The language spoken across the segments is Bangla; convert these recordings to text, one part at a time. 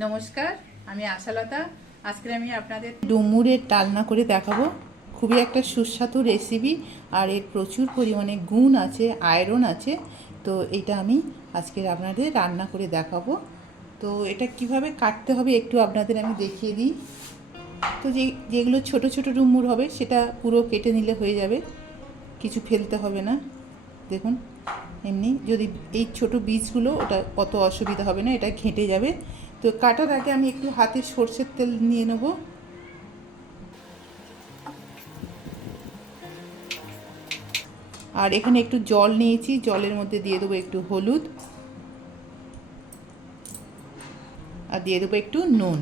নমস্কার, আমি আশালতা। আজকে আমি আপনাদের ডুমুরের ডালনা করে দেখাবো। খুবই একটা সুস্বাদু রেসিপি আর এর প্রচুর পরিমাণে গুণ আছে আয়রন আছে। তো এটা আমি আজকে আপনাদের রান্না করে দেখাবো। তো এটা কীভাবে কাটতে হবে একটু আপনাদের আমি দেখিয়ে দিই। তো যে, যেগুলো ছোট ছোট ডুমুর হবে, সেটা পুরো কেটে নিলে হয়ে যাবে। কিছু ফেলতে হবে না। দেখুন, এমনি যদি এই ছোট বীজগুলো, ওটা অত অসুবিধা হবে না, এটা ঘেঁটে যাবে। তো কাটার আগে আমি একটু হাতে সর্ষের তেল নিয়ে নেব। আর এখানে একটু জল নিয়েছি, জলের মধ্যে দিয়ে দেবো একটু হলুদ। আর দিয়ে দেবো একটু নুন।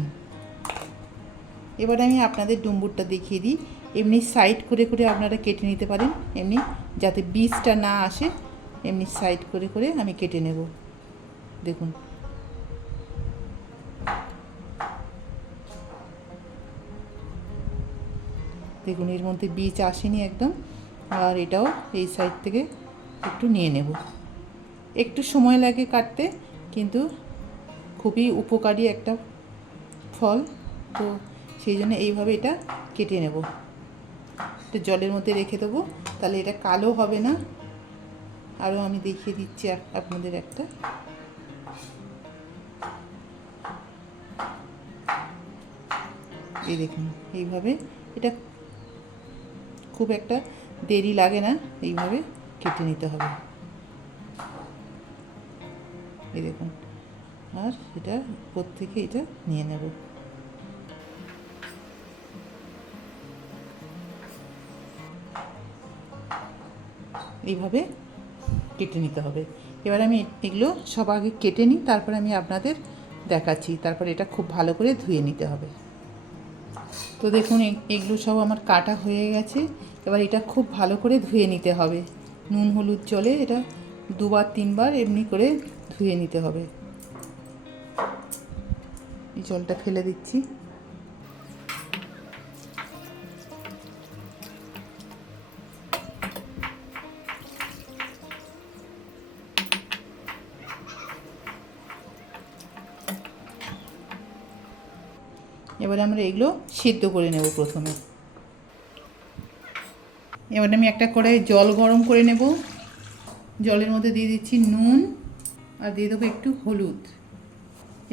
এবার আমি আপনাদের ডুম্বুরটা দেখিয়ে দিই। এমনি সাইড করে করে আপনারা কেটে নিতে পারেন। এমনি যাতে বীজটা না আসে, এমনি সাইড করে করে আমি কেটে নেব। দেখুন। দেখুন এর মধ্যে বীজ আসেনি একদম, আর এটাও এই সাইড থেকে একটু নিয়ে নেব। একটু সময় লাগে কাটতে, কিন্তু খুবই উপকারী একটা ফল, তো সেই জন্য এইভাবে এটা কেটে নেব। এটা জলের মধ্যে রেখে দেবো, তাহলে এটা কালো হবে না। আরও আমি দেখিয়ে দিচ্ছি আপনাদের একটা। এই দেখুন, এইভাবে এটা খুব একটা দেরি লাগে না এইভাবে কেটে নিতে হবে। এই দেখুন, আর এটা উপর থেকে এটা নিয়ে নেব। এইভাবে কেটে নিতে হবে। এবার আমি এগুলো সব আগে কেটে নিই, তারপরে আমি আপনাদের দেখাচ্ছি। তারপরে এটা খুব ভালো করে ধুয়ে নিতে হবে। তো দেখুন এগুলো সব আমার কাটা হয়ে গেছে। এবার এটা খুব ভালো করে ধুয়ে নিতে হবে। নুন, হলুদ, জলে এটা দুবার, তিনবার এমনি করে ধুয়ে নিতে হবে। এই জলটা ফেলে দিচ্ছি। এবারে আমরা এগুলো সিদ্ধ করে নেব প্রথমে। এবার আমি একটা করে জল গরম করে নেব। জলের মধ্যে দিয়ে দিচ্ছি নুন আর দিয়ে দেবো একটু হলুদ।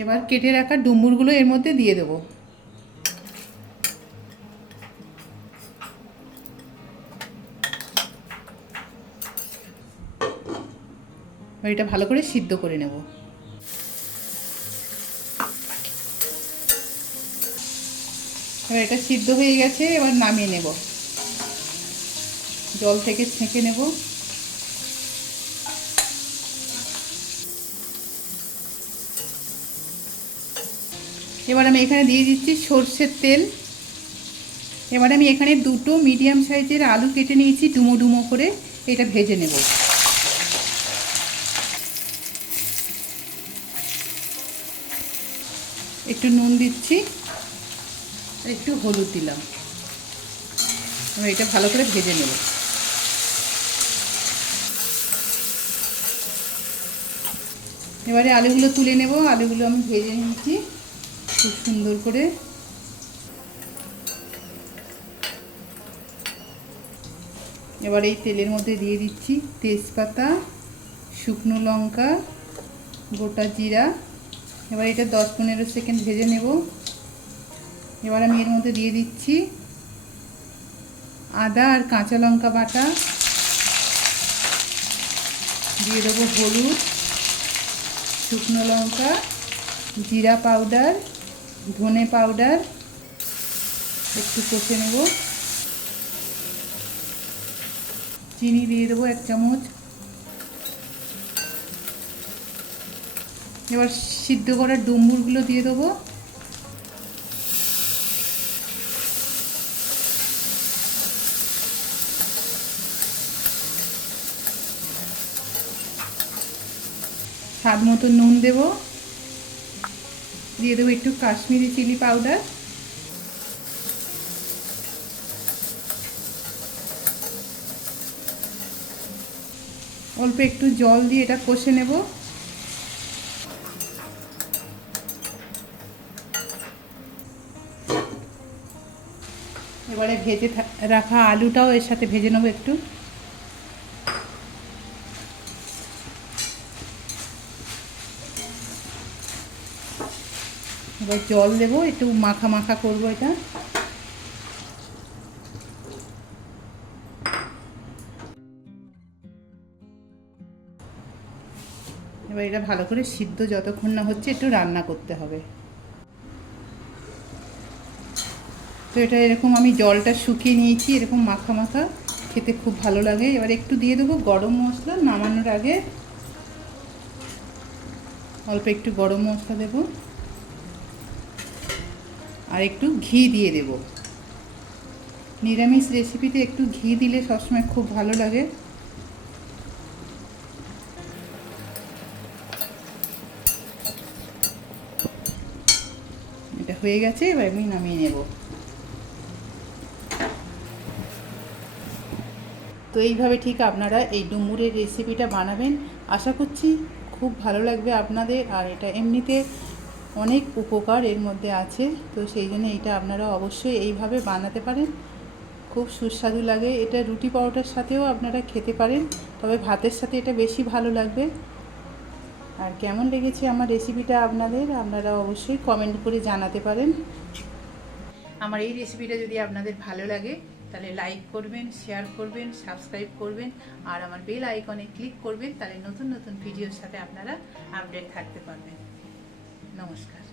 এবার কেটে রাখা ডুমুরগুলো এর মধ্যে দিয়ে দেবো। এটা ভালো করে সিদ্ধ করে নেব। এবার এটা সিদ্ধ হয়ে গেছে, এবার নামিয়ে নেব। জল থেকে ছেঁকে নেব। এবার আমি এখানে দিয়ে দিচ্ছি সর্ষের তেল। এবার আমি এখানে দুটো মিডিয়াম সাইজের আলু কেটে নিয়েছি ডুমো ডুমো করে। এটা ভেজে নেব। একটু নুন দিচ্ছি, একটু হলুদ দিলাম। এবার এটা ভালো করে ভেজে নেব। এবারে আলুগুলো তুলে নেব। আলুগুলো আমি ভেজে নিচ্ছি খুব সুন্দর করে। এবার এই তেলের মধ্যে দিয়ে দিচ্ছি তেজপাতা, শুকনো লঙ্কা, গোটা জিরা। এবার এটা দশ পনেরো সেকেন্ড ভেজে নেব। এবার আমি এর মধ্যে দিয়ে দিচ্ছি আদা আর কাঁচা লঙ্কা বাটা। দিয়ে দেবো হলুদ। শুকনো লঙ্কা, জিরা পাউডার, ধনে পাউডার, একটু কষে নেব। চিনি দিয়ে দেবো এক চামচ। এবার সিদ্ধ করা ডুম্বুরগুলো দিয়ে দেবো। স্বাদ মতো নুন দেব। দিয়ে দেবো একটু কাশ্মীরি চিলি পাউডার। অল্প একটু জল দিয়ে এটা কষে নেব। এবারে ভেজে রাখা আলুটাও এর সাথে ভেজে নেব একটু। এবার জল দেবো, একটু মাখা মাখা করব এটা। এবার এটা ভালো করে সিদ্ধ যতক্ষণ না হচ্ছে একটু রান্না করতে হবে। তো এটা এরকম আমি জলটা শুকিয়ে নিয়েছি, এরকম মাখা মাখা, খেতে খুব ভালো লাগে। এবার একটু দিয়ে দেবো গরম মশলা নামানোর আগে। অল্প একটু গরম মশলা দেব। আর একটু ঘি দিয়ে দেব। নিরামিষ রেসিপিতে একটু ঘি দিলে সবসময় খুব ভালো লাগে। এটা হয়ে গেছে, এবার আমি নামিয়ে নেব। তো এইভাবে ঠিক আপনারা এই ডুমুরের রেসিপিটা বানাবেন। আশা করছি খুব ভালো লাগবে আপনাদের, আর এটা এমনিতে অনেক উপকার এর মধ্যে আছে, তো সেই জন্য এটা আপনারা অবশ্যই এইভাবে বানাতে পারেন। খুব সুস্বাদু লাগে। এটা রুটি পরোটার সাথেও আপনারা খেতে পারেন, তবে ভাতের সাথে এটা বেশি ভালো লাগবে। আর কেমন লেগেছে আমার রেসিপিটা আপনাদের, আপনারা অবশ্যই কমেন্ট করে জানাতে পারেন। আমার এই রেসিপিটা যদি আপনাদের ভালো লাগে, তাহলে লাইক করবেন, শেয়ার করবেন, সাবস্ক্রাইব করবেন, আর আমার বেল আইকনে ক্লিক করবেন, তাহলে নতুন নতুন ভিডিওর সাথে আপনারা আপডেট থাকতে পারবেন। নমস্কার।